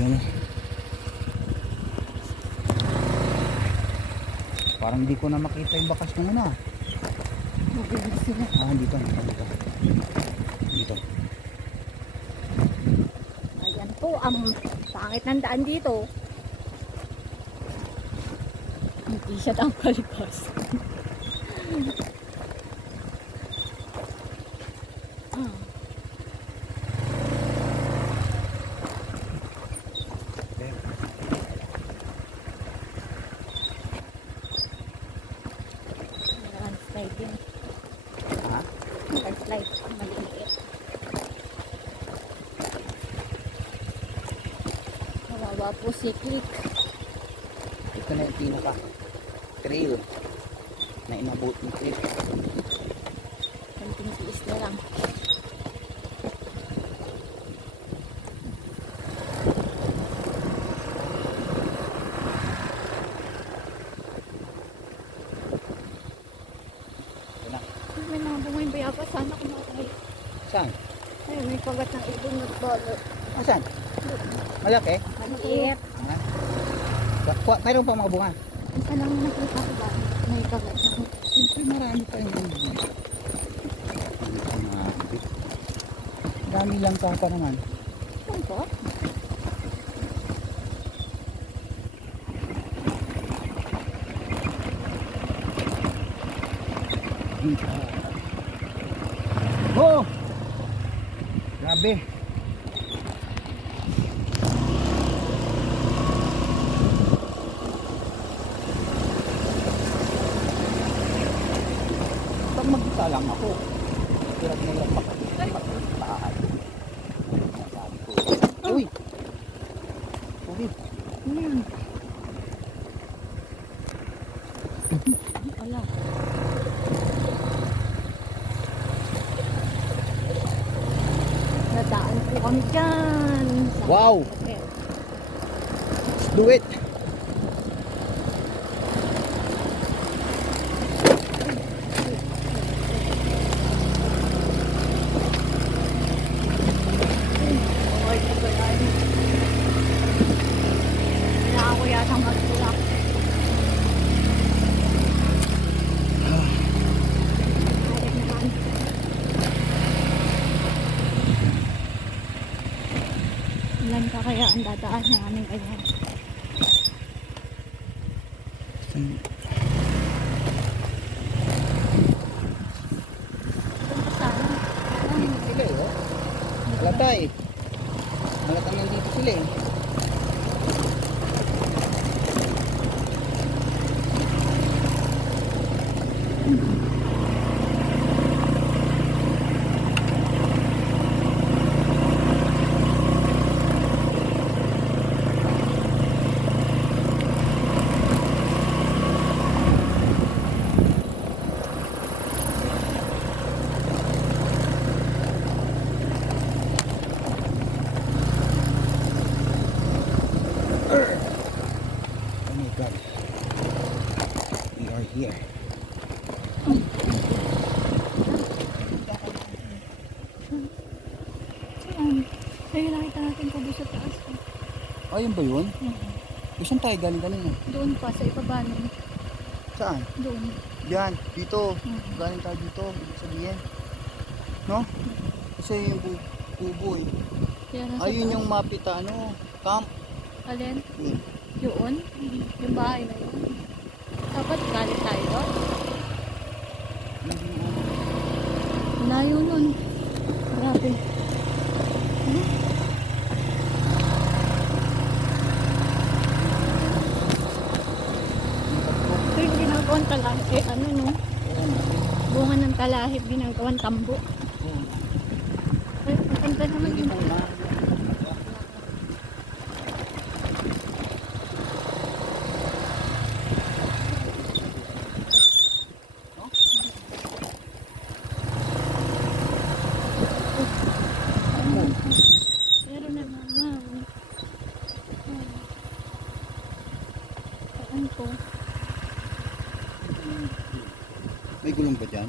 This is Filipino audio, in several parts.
Yun. Parang di ko na makita yung bakas nung una. Mabilis sila. Dito. Dito. Ayan po, ang pangit ng daan dito. Hindi siya tangkalipas. Landslide din. Landslide, maliit. Kawawa po si Click. Ito na yung pinaka trail na inabot ng trip. Konting tiis na lang. May nabungay bayaba, sana kumakay. Saan? Ay, may kagat ng ibon at balo. Saan? Malaki? Maliit. Mayroon pa mga bunga. Isa lang nakita ko ba? May kagat ng Siyempre marami pa yung dami lang pa naman. ano po? Oh! Grabe. Pag mag-isa lang ako, hirap na hirap ako. Pagkakaan. Sabi ko, uy! Uy! Ayan. Wala. Nadaan po kami dyan. Wow! Okay. Let's do it! Ako yata magtulak. Ayun naman. Ilan ka kaya ang dadaan namin ganyan? Sila eh, oh. Halata eh. Halatang nandito sila eh. Oh my God. We are here. Saan? Ayun, nakita natin po doon sa taas. Ayun ba yun? Saan tayo galing kanina? Doon pa, sa ibaba nun. Saan? Doon. Yan, dito. Mhm. Galing tayo dito. Ibig sabihin. No? Kasi yung kubo eh. Kaya nasa Ayun taas. yung mapita ano, camp. Alin? Eh, Yun? Yung bahay na yun. Dapat galing tayo doon. hindi mo. Layo nun. Grabe. Ano? Ito yung ginagawang talahib. Ano no? Bunga ng talahib ginagawang tambo. Ay, maganda naman Hindi yun. mo na. Pero naman. Saan po? May gulong ba dyan?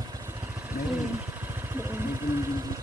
Ayun. Doon. May gulong din dito.